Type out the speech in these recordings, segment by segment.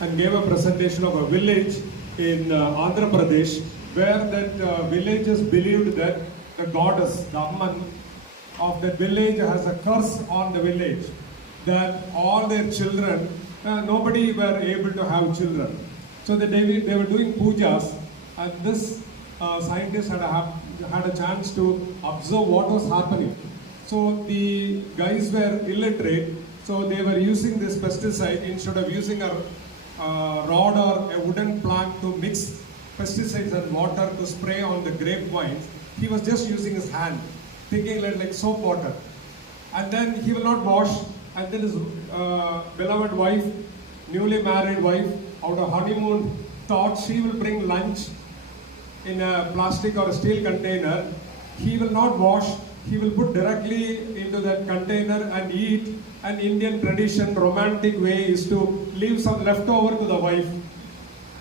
and gave a presentation of a village in Andhra Pradesh where that villagers believed that the goddess, the Amman of the village has a curse on the village that all their children, nobody were able to have children. So they were doing pujas, and this scientist had a chance to observe what was happening. So the guys were illiterate, so they were using this pesticide instead of using a rod or a wooden plank to mix pesticides and water to spray on the grapevines. He was just using his hand, thinking like soap water. And then he will not wash, and then his beloved wife, newly married wife, out of honeymoon, thought she will bring lunch in a plastic or a steel container. He will not wash, he will put directly into that container and eat. An Indian tradition, romantic way is to leave some leftover to the wife.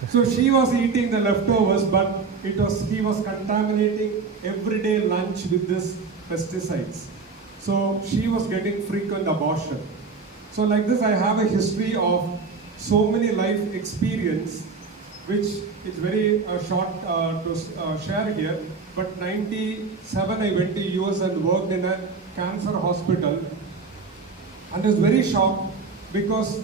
So she was eating the leftovers, but he was contaminating everyday lunch with this pesticides. So she was getting frequent abortion. So like this, I have a history of so many life experience, which is very short to share here. But 97, I went to US and worked in a cancer hospital. And I was very shocked because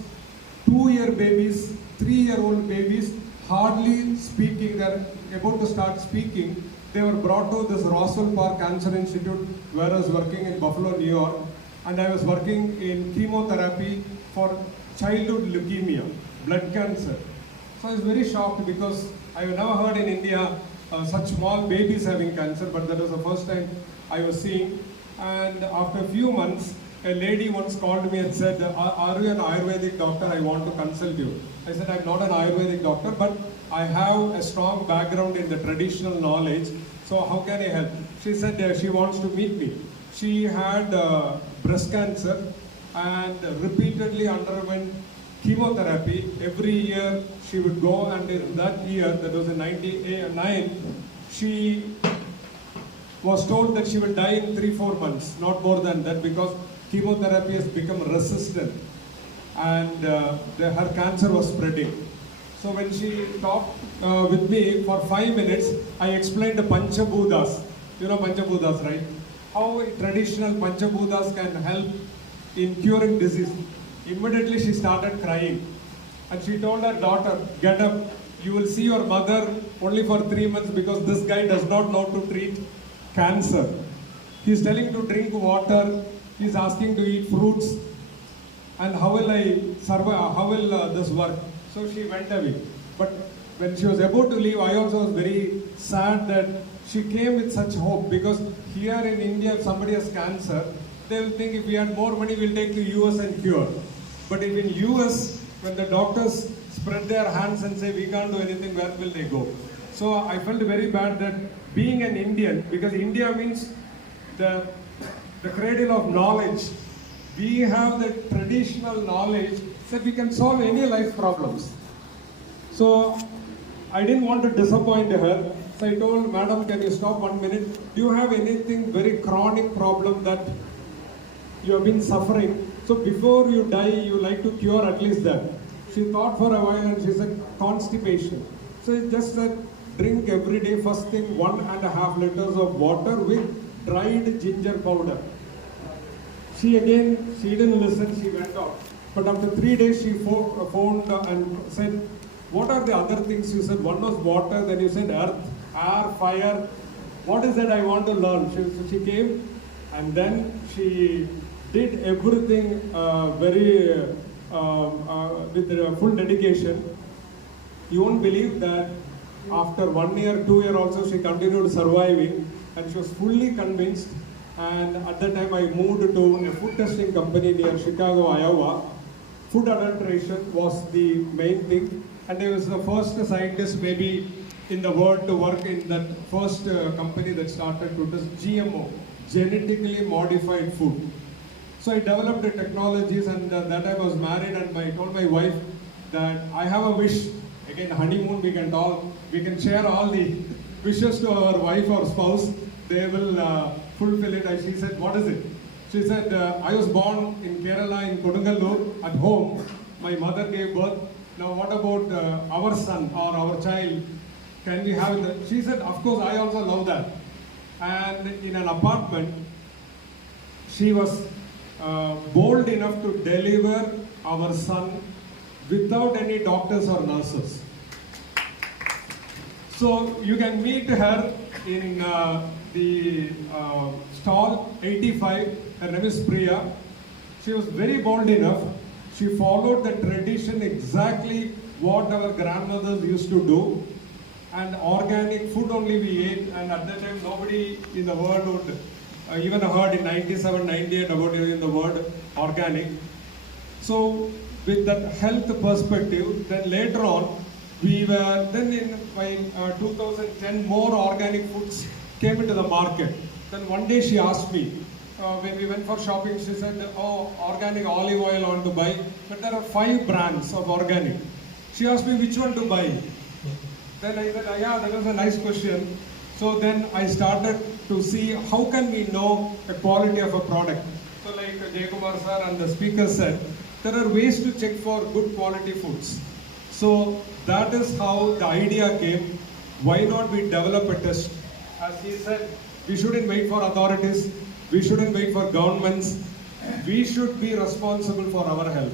2-year babies, 3-year-old babies, hardly speaking, they're about to start speaking. They were brought to this Roswell Park Cancer Institute where I was working in Buffalo, New York. And I was working in chemotherapy for childhood leukemia, blood cancer. So I was very shocked because I have never heard in India such small babies having cancer, but that was the first time I was seeing. And after a few months, a lady once called me and said, are you an Ayurvedic doctor? I want to consult you. I said, I'm not an Ayurvedic doctor, but I have a strong background in the traditional knowledge. So how can I help? She said she wants to meet me. She had breast cancer and repeatedly underwent chemotherapy. Every year she would go, and in that year, that was in 1999, she was told that she will die in 3-4 months, not more than that, because chemotherapy has become resistant and her cancer was spreading. So when she talked with me for 5 minutes, I explained the Panchabhutas. You know Panchabhutas, right? How traditional Panchabhutas can help in curing disease. Immediately she started crying. And she told her daughter, get up, you will see your mother only for 3 months because this guy does not know to treat cancer. He is telling to drink water, he is asking to eat fruits. And how will I survive, how will this work? So she went away. But when she was about to leave, I also was very sad that she came with such hope, because here in India, if somebody has cancer, they will think if we had more money, we'll take to US and cure. But if in US, when the doctors spread their hands and say we can't do anything, where will they go? So I felt very bad that being an Indian, because India means the cradle of knowledge, we have the traditional knowledge that we can solve any life problems. So I didn't want to disappoint her. So I told, Madam, can you stop 1 minute? Do you have anything very chronic problem that you have been suffering? So before you die, you like to cure at least that. She thought for a while and she said, constipation. So it just said, drink every day, first thing 1.5 liters of water with dried ginger powder. She didn't listen, she went out. But after 3 days, she phoned and said, what are the other things you said? One was water, then you said earth, air, fire. What is that I want to learn? So she came, and then she did everything with full dedication. You won't believe that after 1 year, 2 years also, she continued surviving, and she was fully convinced. And at that time, I moved to a food testing company near Chicago, Iowa. Food adulteration was the main thing. And I was the first scientist maybe in the world to work in that first company that started to test GMO, genetically modified food. So I developed the technologies, and that time I was married, and I told my wife that I have a wish. Again, honeymoon, we can share all the wishes to our wife or spouse. They will fulfill it. And she said, what is it? She said, I was born in Kerala, in Kodungalur, at home. My mother gave birth. now what about our son or our child? Can we have that? She said, of course, I also love that. And in an apartment, she was bold enough to deliver our son without any doctors or nurses. So you can meet her in the stall 85. Her name is Priya. She was very bold enough. She followed the tradition exactly what our grandmothers used to do. And organic food only we ate. And at that time, nobody in the world would even heard in 97, 98 about even the word organic. So with that health perspective, then later on, we were, then in 2010, more organic foods came into the market. Then one day she asked me, when we went for shopping, she said, oh, organic olive oil I want to buy, but there are 5 brands of organic. She asked me which one to buy. Then I said, yeah, that was a nice question. So then I started to see how can we know the quality of a product. So like Jayakumar sir and the speaker said, there are ways to check for good quality foods. So that is how the idea came. Why not we develop a test? As he said, we shouldn't wait for authorities. We shouldn't wait for governments. We should be responsible for our health.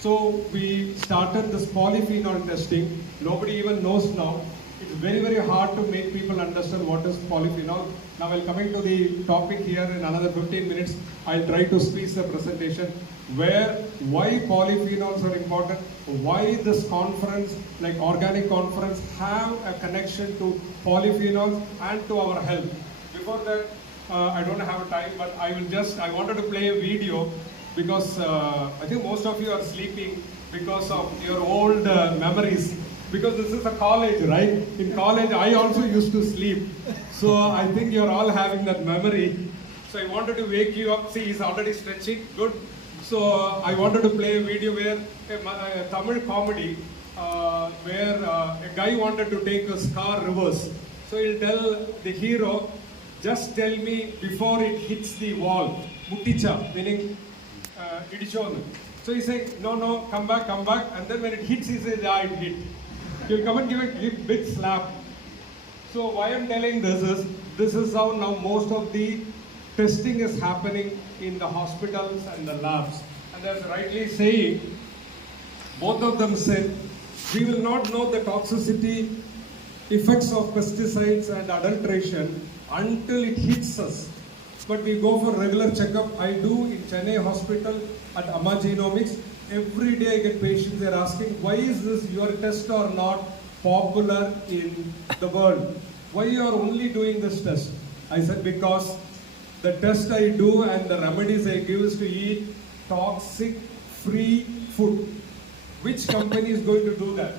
So we started this polyphenol testing. Nobody even knows now. It's very, very hard to make people understand what is polyphenol. Now I'll coming to the topic here in another 15 minutes. I'll try to squeeze the presentation why polyphenols are important, why this conference, like organic conference, have a connection to polyphenols and to our health. Before that, I don't have time, but I wanted to play a video because I think most of you are sleeping because of your old memories. Because this is a college, right? In college, I also used to sleep. So I think you're all having that memory. So I wanted to wake you up. See, he's already stretching. Good. So I wanted to play a video where a Tamil comedy where a guy wanted to take his car reverse. So he'll tell the hero, just tell me before it hits the wall. Mutticha, meaning idichonu. So he said, no, come back. And then when it hits, he says, yeah, it hit. He'll come and give a big slap. So why I'm telling this is how now most of the testing is happening in the hospitals and the labs. And as rightly saying, both of them said, we will not know the toxicity effects of pesticides and adulteration until it hits us. But we go for regular checkup. I do in Chennai hospital at Amma Genomics. Every day I get patients, they're asking, why is this your test or not popular in the world? Why you are only doing this test? I said, because the test I do and the remedies I give is to eat toxic-free food. Which company is going to do that?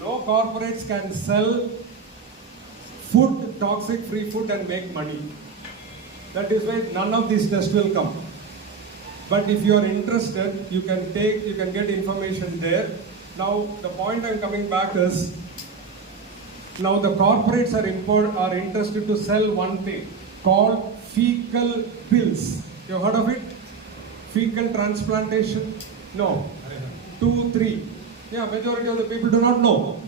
No corporates can sell food, toxic-free food and make money. That is why none of these tests will come. But if you are interested, you can get information there. Now, the point I'm coming back is, now the corporates are interested to sell one thing called fecal pills. You heard of it? Fecal transplantation? No. 2, 3. Yeah, majority of the people do not know.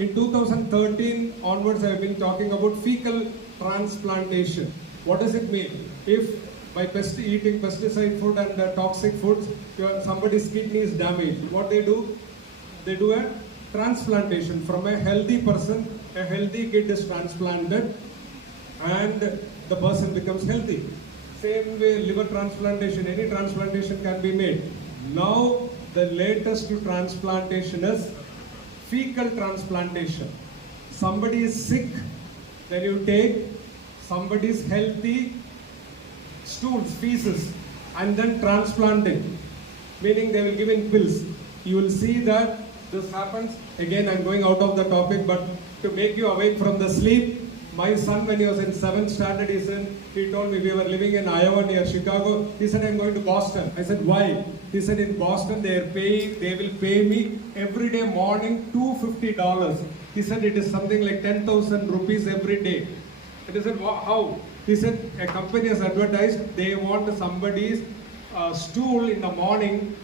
In 2013 onwards, I have been talking about fecal transplantation. What does it mean? If by eating pesticide food and toxic foods, somebody's kidney is damaged, what they do? They do a transplantation. From a healthy person, a healthy kid is transplanted and the person becomes healthy. Same way, liver transplantation, any transplantation can be made. Now, the latest transplantation is fecal transplantation. Somebody is sick, then you take somebody's healthy stools, feces, and then transplant it. Meaning they will give in pills. You will see that this happens. Again, I'm going out of the topic, but to make you awake from the sleep, my son, when he was in 7th standard, he told me, we were living in Iowa near Chicago. He said, I'm going to Boston. I said, why? He said, in Boston, they will pay me every day morning $250. He said, it is something like 10,000 rupees every day. And I said, how? He said, a company has advertised, they want somebody's stool in the morning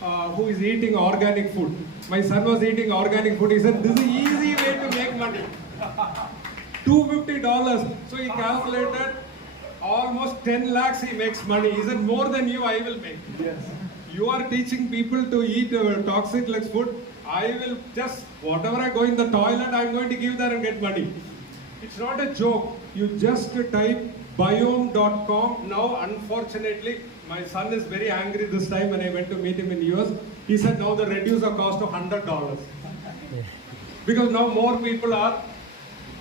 who is eating organic food. My son was eating organic food. He said, "This is an easy way to make money." $250. So he calculated almost 10 lakhs he makes money. He said, "More than you, I will make." Yes. You are teaching people to eat toxic like food. I will just, whatever I go in the toilet, I'm going to give there and get money. It's not a joke. You just type biome.com. Now, unfortunately, my son is very angry this time when I went to meet him in US. He said now they reduce the cost to $100. Because now more people are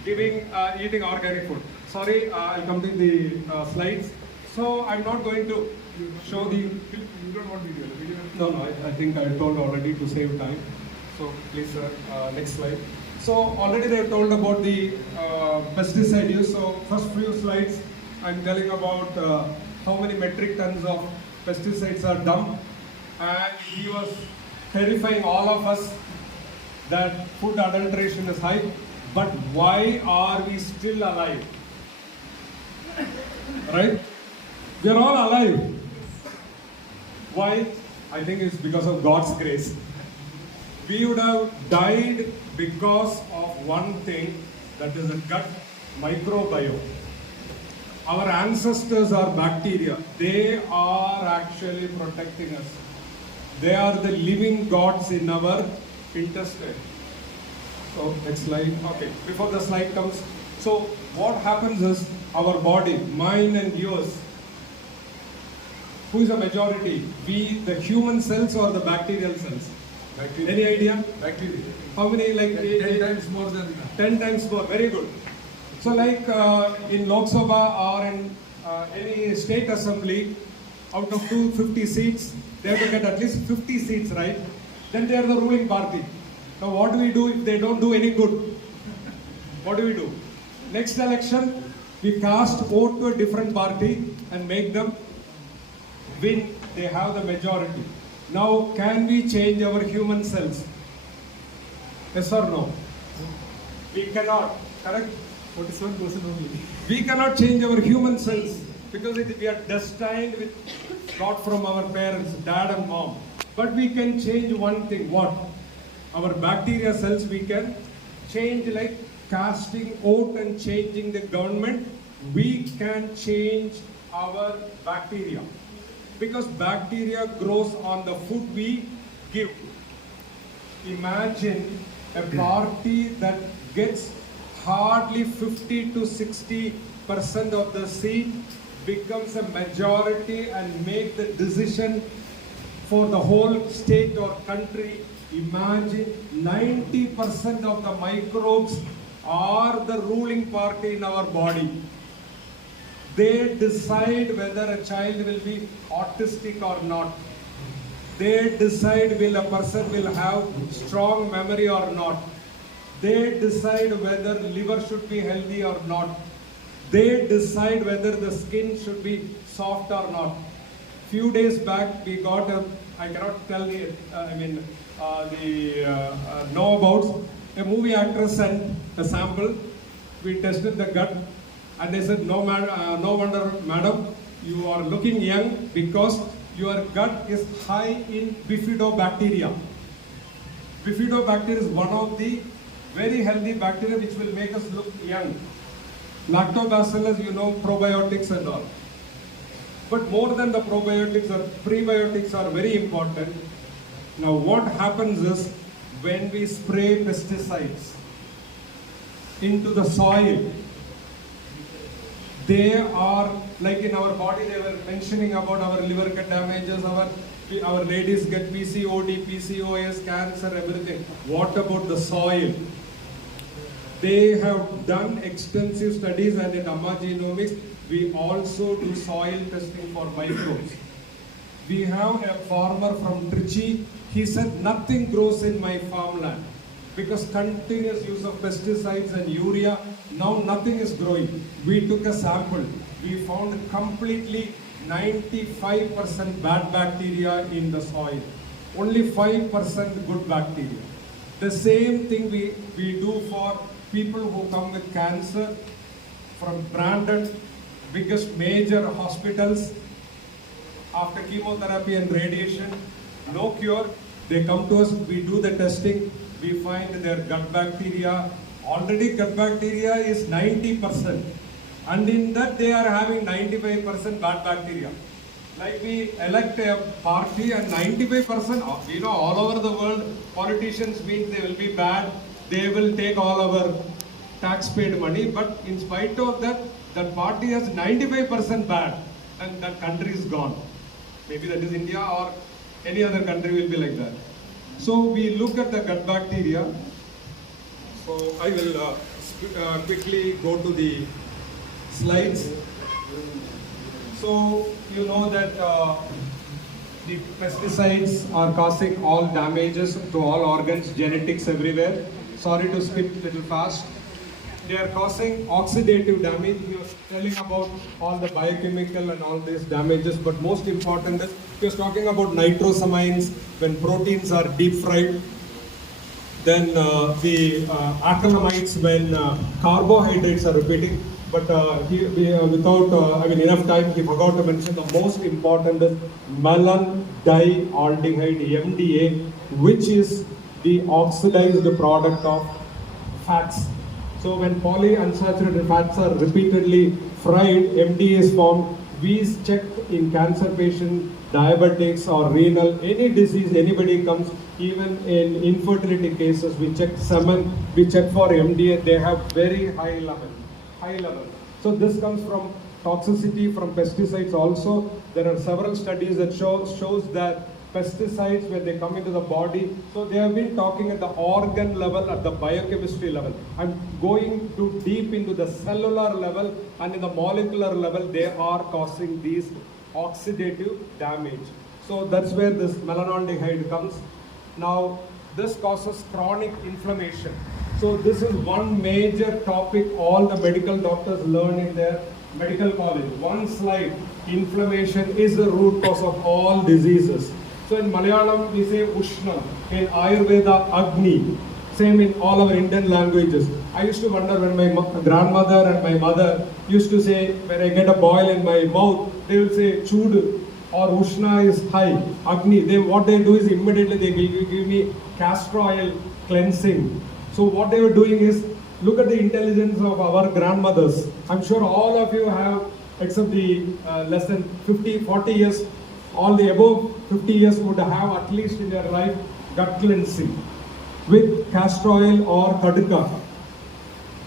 eating organic food. Sorry, I'll come to the slides. So I'm not going to show the... You don't want video? No, I think I told already to save time. So please, next slide. So already they have told about the pesticide use. So first few slides, I'm telling about how many metric tons of pesticides are dumped. And he was terrifying all of us that food adulteration is high. But why are we still alive? Right? We are all alive. Why? I think it's because of God's grace. We would have died because of one thing, that is a gut microbiome. Our ancestors are bacteria. They are actually protecting us. They are the living gods in our intestine. So next slide. Okay, before the slide comes. So what happens is our body, mine and yours, who is a majority? We, the human cells or the bacterial cells? Bacteria. Any idea? Bacteria. How many? Like 10 times more than 10 times more. Very good. So like in Lok Sabha or in any state assembly, out of 250 seats, they have to get at least 50 seats, right? Then they are the ruling party. Now what do we do if they don't do any good? What do we do? Next election, we cast vote to a different party and make them win. They have the majority. Now, can we change our human cells? Yes or no? We cannot. Correct? 47% only. We cannot change our human cells because we are destined with God from our parents, dad and mom. But we can change one thing. What? Our bacteria cells we can change, like casting out and changing the government. We can change our bacteria. Because bacteria grows on the food we give. Imagine a party that gets hardly 50 to 60% of the seat becomes a majority and make the decision for the whole state or country. Imagine 90% of the microbes are the ruling party in our body. They decide whether a child will be autistic or not. They decide will a person will have strong memory or not. They decide whether liver should be healthy or not. They decide whether the skin should be soft or not. Few days back we got a, I cannot tell the, know about, a movie actress sent a sample. We tested the gut. And they said, no wonder, madam, you are looking young because your gut is high in bifidobacteria. Bifidobacteria is one of the very healthy bacteria which will make us look young. Lactobacillus, you know, probiotics and all. But more than the probiotics, or prebiotics are very important. Now what happens is, when we spray pesticides into the soil, they are, like in our body, they were mentioning about our liver get damages, our ladies get PCOD, PCOS, cancer, everything. What about the soil? They have done extensive studies, and in Amma Genomics, we also do soil testing for microbes. We have a farmer from Trichy. He said, nothing grows in my farmland because continuous use of pesticides and urea, now nothing is growing. We took a sample. We found completely 95% bad bacteria in the soil. Only 5% good bacteria. The same thing we do for people who come with cancer from branded biggest major hospitals after chemotherapy and radiation. no cure. They come to us, we do the testing, we find their gut bacteria. Already gut bacteria is 90%. And in that they are having 95% bad bacteria. Like we elect a party and 95%, you know, all over the world, politicians mean they will be bad, they will take all our tax paid money, but in spite of that, that party has 95% bad and that country is gone. Maybe that is India or any other country will be like that. So we look at the gut bacteria. So I will quickly go to the slides. So you know that the pesticides are causing all damages to all organs, genetics everywhere. Sorry to skip a little fast. They are causing oxidative damage. We are telling about all the biochemical and all these damages, but most important is we are talking about nitrosamines when proteins are deep fried. Then the acrylamides when carbohydrates are repeating. But without enough time, he forgot to mention the most important is malondialdehyde (MDA), which is the oxidized product of fats. So when polyunsaturated fats are repeatedly fried, MDA is formed. We check in cancer patient, diabetics or renal, any disease, anybody comes, even in infertility cases, we check semen, we check for MDA, they have very high level. So this comes from toxicity from pesticides also. There are several studies that shows that pesticides when they come into the body, so they have been talking at the organ level, at the biochemistry level. I'm going too deep into the cellular level and in the molecular level, they are causing these oxidative damage. So that's where this malondialdehyde comes. Now, this causes chronic inflammation. So this is one major topic all the medical doctors learn in their medical college. One slide, inflammation is the root cause of all diseases. So in Malayalam we say Ushna, in Ayurveda Agni, same in all our Indian languages. I used to wonder when my grandmother and my mother used to say, when I get a boil in my mouth, they will say Chud or Ushna is high, Agni. What they do is immediately they give me castor oil cleansing. So what they were doing is, look at the intelligence of our grandmothers. I'm sure all of you have, except the less than 50, 40 years, all the above 50 years would have at least in their life gut cleansing with castor oil or kadika.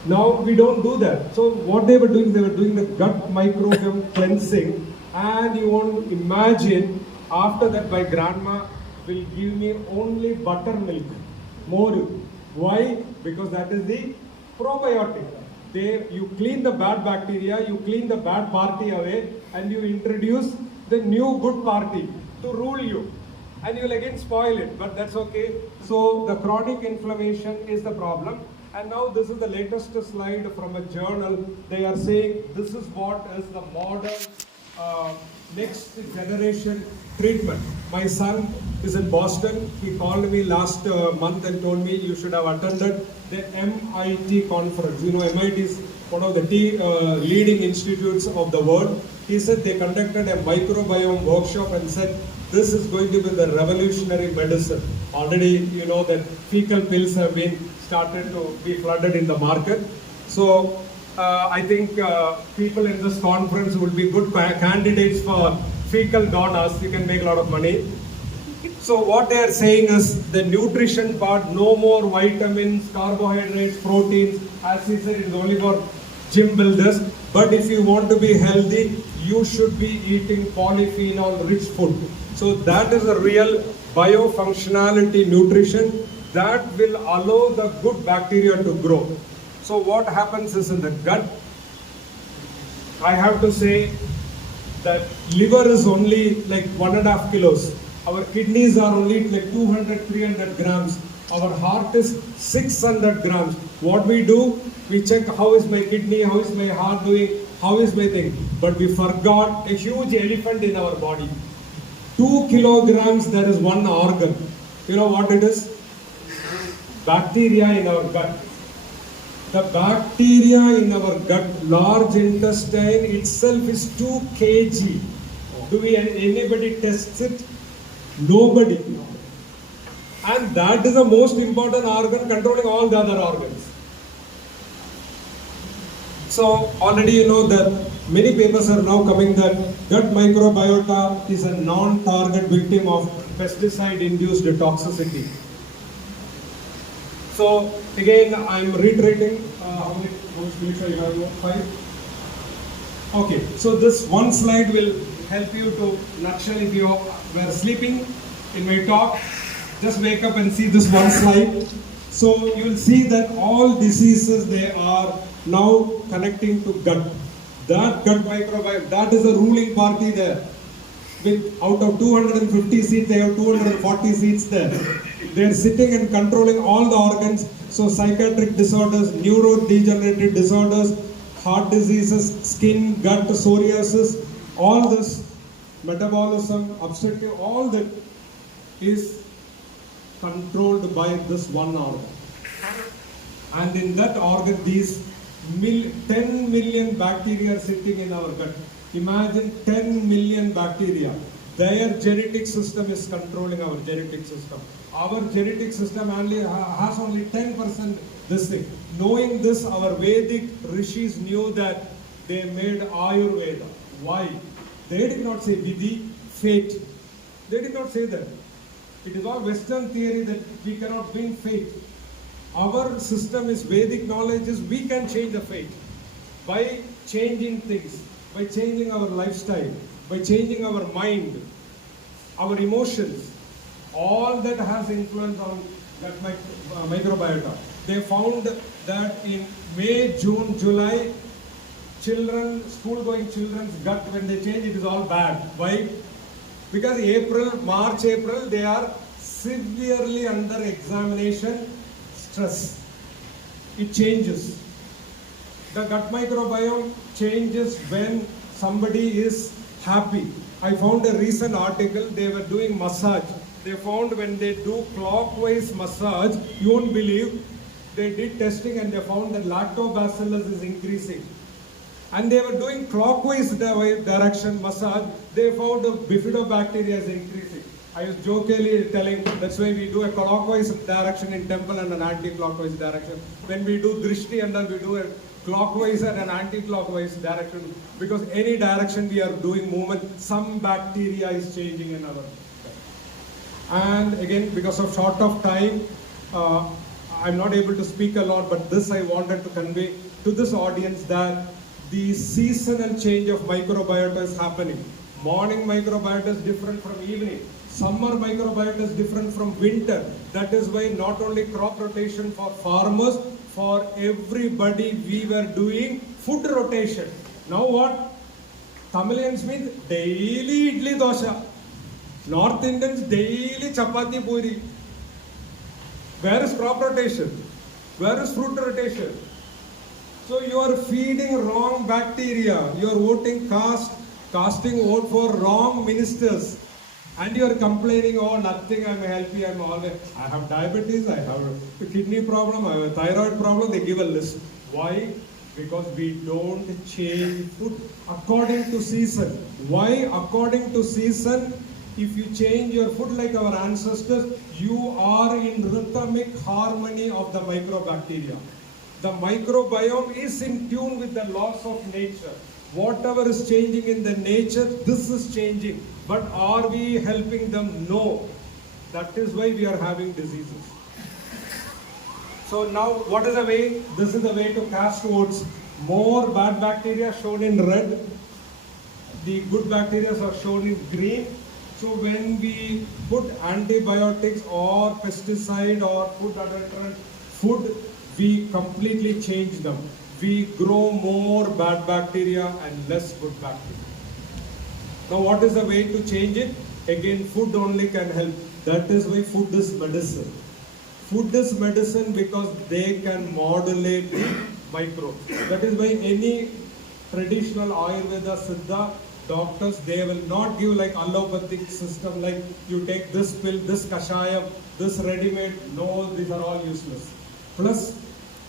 Now we don't do that. So what they were doing the gut microbiome cleansing, and you want to imagine after that my grandma will give me only buttermilk, more. Why? Because that is the probiotic. You clean the bad bacteria, you clean the bad party away, and you introduce the new good party to rule you. And you will again spoil it, but that's okay. So the chronic inflammation is the problem. And now this is the latest slide from a journal. They are saying this is what is the modern next generation treatment. My son is in Boston. He called me last month and told me you should have attended the MIT conference. You know, MIT is one of the leading institutes of the world. He said they conducted a microbiome workshop and said this is going to be the revolutionary medicine. Already, you know that fecal pills have been started to be flooded in the market. So I think people in this conference would be good candidates for fecal donors. You can make a lot of money. So what they are saying is the nutrition part, no more vitamins, carbohydrates, proteins. As he said, it's only for gym builders. But if you want to be healthy, you should be eating polyphenol-rich food. So that is a real biofunctionality nutrition that will allow the good bacteria to grow. So what happens is in the gut, I have to say that liver is only like 1.5 kilos. Our kidneys are only like 200, 300 grams. Our heart is 600 grams. What we do, we check how is my kidney, how is my heart doing, how is my thing. But we forgot a huge elephant in our body. 2 kilograms, there is one organ. You know what it is? Bacteria in our gut. The bacteria in our gut, large intestine itself is 2 kg. Do anybody test it? Nobody. And that is the most important organ controlling all the other organs. So already you know that many papers are now coming that gut microbiota is a non-target victim of pesticide-induced toxicity. So again, I'm reiterating. How many minutes I have? 5. Okay. So this one slide will help you to nutshell. If you were sleeping in my talk, just wake up and see this one slide. So you will see that all diseases, they are now connecting to gut. That gut microbiome, that is the ruling party there. With out of 250 seats, they have 240 seats there. They are sitting and controlling all the organs. So psychiatric disorders, neurodegenerative disorders, heart diseases, skin, gut, psoriasis, all this, metabolism, obstructive, all that is controlled by this one organ. And in that organ, these 10 million bacteria are sitting in our gut. Imagine 10 million bacteria. Their genetic system is controlling our genetic system. Our genetic system only has only 10% this thing. Knowing this, our Vedic rishis knew that they made Ayurveda. Why? They did not say Vidhi, fate. They did not say that. It is all Western theory that we cannot win fate. Our system is Vedic knowledge is we can change the fate by changing things, by changing our lifestyle, by changing our mind, our emotions. All that has influence on that microbiota. They found that in May, June, July, school-going children's gut, when they change, it is all bad. Why? Because March, April, they are severely under examination stress. It changes. The gut microbiome changes when somebody is happy. I found a recent article, they were doing massage. They found when they do clockwise massage, you won't believe, they did testing and they found that lactobacillus is increasing. And they were doing clockwise direction massage, they found the bifidobacteria is increasing. I was jokingly telling, that's why we do a clockwise direction in temple and an anti-clockwise direction. When we do drishti and then we do a clockwise and an anti-clockwise direction, because any direction we are doing movement, some bacteria is changing in our gut. And again, because of short of time, I'm not able to speak a lot, but this I wanted to convey to this audience that the seasonal change of microbiota is happening. Morning microbiota is different from evening. Summer microbiota is different from winter. That is why not only crop rotation for farmers, for everybody we were doing food rotation. Now what? Tamilians mean daily idli dosha. North Indians daily chapati puri. Where is crop rotation? Where is fruit rotation? So you are feeding wrong bacteria. You are casting vote for wrong ministers. And you are complaining, oh, nothing, I'm healthy, I have diabetes, I have a kidney problem, I have a thyroid problem. They give a list. Why? Because we don't change food according to season. Why? According to season, if you change your food like our ancestors, you are in rhythmic harmony of the microbacteria. The microbiome is in tune with the laws of nature. Whatever is changing in the nature, this is changing. But are we helping them? No. That is why we are having diseases. So now, what is the way? This is the way to cast votes. More bad bacteria shown in red. The good bacteria are shown in green. So when we put antibiotics or pesticide or food adulterant food, we completely change them. We grow more bad bacteria and less good bacteria. Now what is the way to change it? Again, food only can help. That is why food is medicine. Food is medicine because they can modulate the microbes. That is why any traditional Ayurveda, Siddha doctors, they will not give like allopathic system, like you take this pill, this kashayam, this ready-made. No, these are all useless. Plus,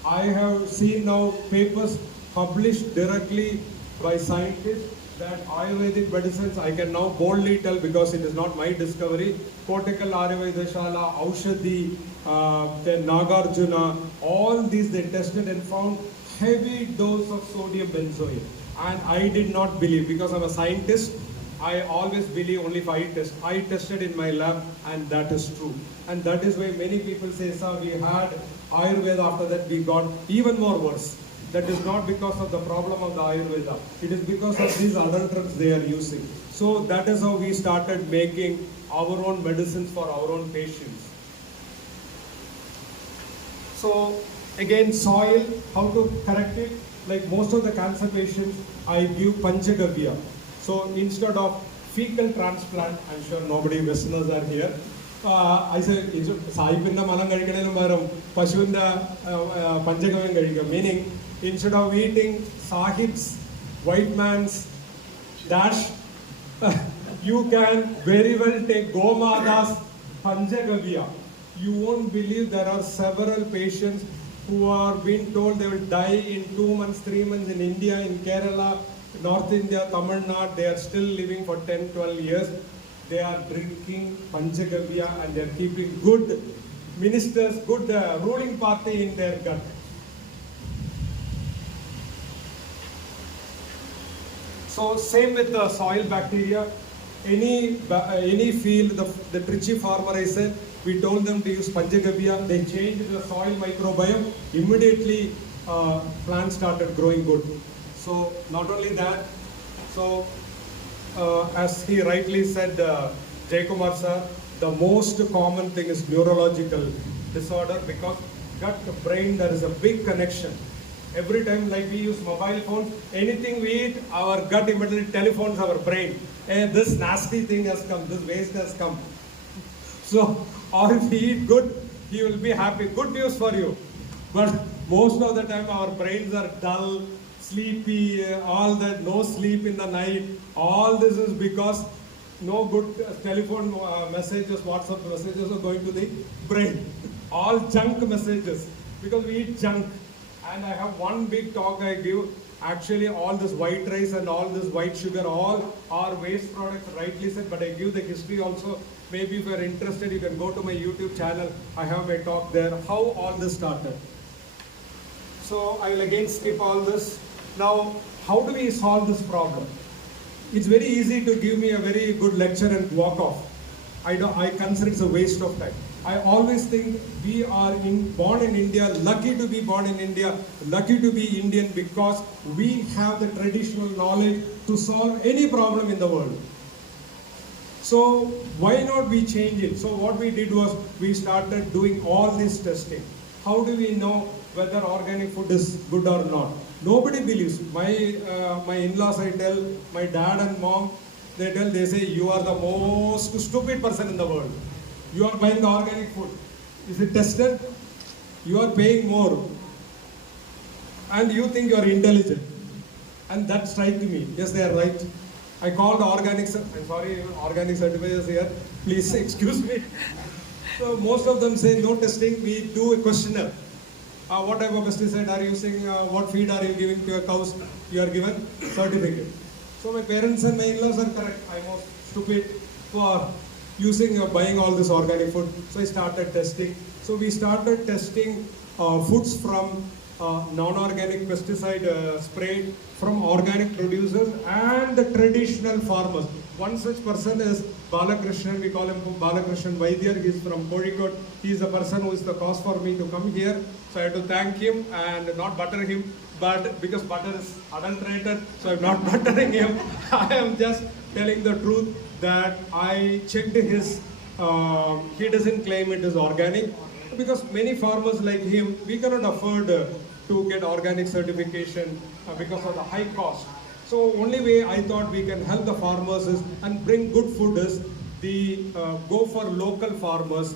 I have seen now papers published directly by scientists that Ayurvedic medicines, I can now boldly tell because it is not my discovery. Kottakkal Ayurveda Shala, Aushadhi, then Nagarjuna, all these they tested and found heavy dose of sodium benzoate. And I did not believe because I'm a scientist. I always believe only if I test. I tested in my lab and that is true. And that is why many people say, sir, we had Ayurveda, after that we got even more worse. That is not because of the problem of the Ayurveda. It is because of these other drugs they are using. So that is how we started making our own medicines for our own patients. So again, soil, how to correct it? Like most of the cancer patients, I give Panchagavya. So instead of fecal transplant, I'm sure nobody listeners are here. I say, Saipinda Malam Karikana Maram, Pashunda Panchagavyan Karika, meaning instead of eating Sahib's, white man's dash, you can very well take Gomada's Panchagavya. You won't believe there are several patients who are being told they will die in 2 months, 3 months in India, in Kerala, North India, Tamil Nadu. They are still living for 10, 12 years. They are drinking Panchagavya and they are keeping good ministers, good ruling party in their gut. So same with the soil bacteria. Any field, the Trichy farmer I said, we told them to use Panchagavya. They changed the soil microbiome. Immediately, plants started growing good. So not only that, so as he rightly said, Jaykumar sir, the most common thing is neurological disorder because gut-brain, there is a big connection. Every time like we use mobile phones, anything we eat, our gut immediately telephones our brain. Hey, this nasty thing has come, this waste has come. So, or if we eat good, he will be happy. Good news for you. But most of the time our brains are dull, sleepy, all that, no sleep in the night. All this is because no good telephone messages, WhatsApp messages are going to the brain. All junk messages because we eat junk. And I have one big talk I give. Actually, all this white rice and all this white sugar, all are waste products, rightly said, but I give the history also. Maybe if you are interested, you can go to my YouTube channel. I have my talk there, how all this started. So I will again skip all this. Now, how do we solve this problem? It's very easy to give me a very good lecture and walk off. I consider it's a waste of time. I always think we are born in India, lucky to be born in India, lucky to be Indian because we have the traditional knowledge to solve any problem in the world. So why not we change it? So what we did was we started doing all this testing. How do we know whether organic food is good or not? Nobody believes. My in-laws, I tell, my dad and mom, they say, you are the most stupid person in the world. You are buying the organic food. Is it tested? You are paying more. And you think you are intelligent. And that strikes me. Yes, they are right. I called organic, I'm sorry, organic certifiers here. Please excuse me. So most of them say no testing, we do a questionnaire. What type of pesticide are you using? What feed are you giving to your cows? You are given certificate. So my parents and my in-laws are correct. I'm most stupid for buying all this organic food. So I started testing. So we started testing foods from non-organic pesticide sprayed from organic producers and the traditional farmers. One such person is Balakrishnan, we call him Balakrishnan Vaidyar. He is from Kozhikode. He is the person who is the cause for me to come here. So I have to thank him and not butter him, but because butter is adulterated, so I'm not buttering him. I am just telling the truth that I checked his, he doesn't claim it is organic because many farmers like him, we cannot afford to get organic certification because of the high cost. So only way I thought we can help the farmers is and bring good food is the go for local farmers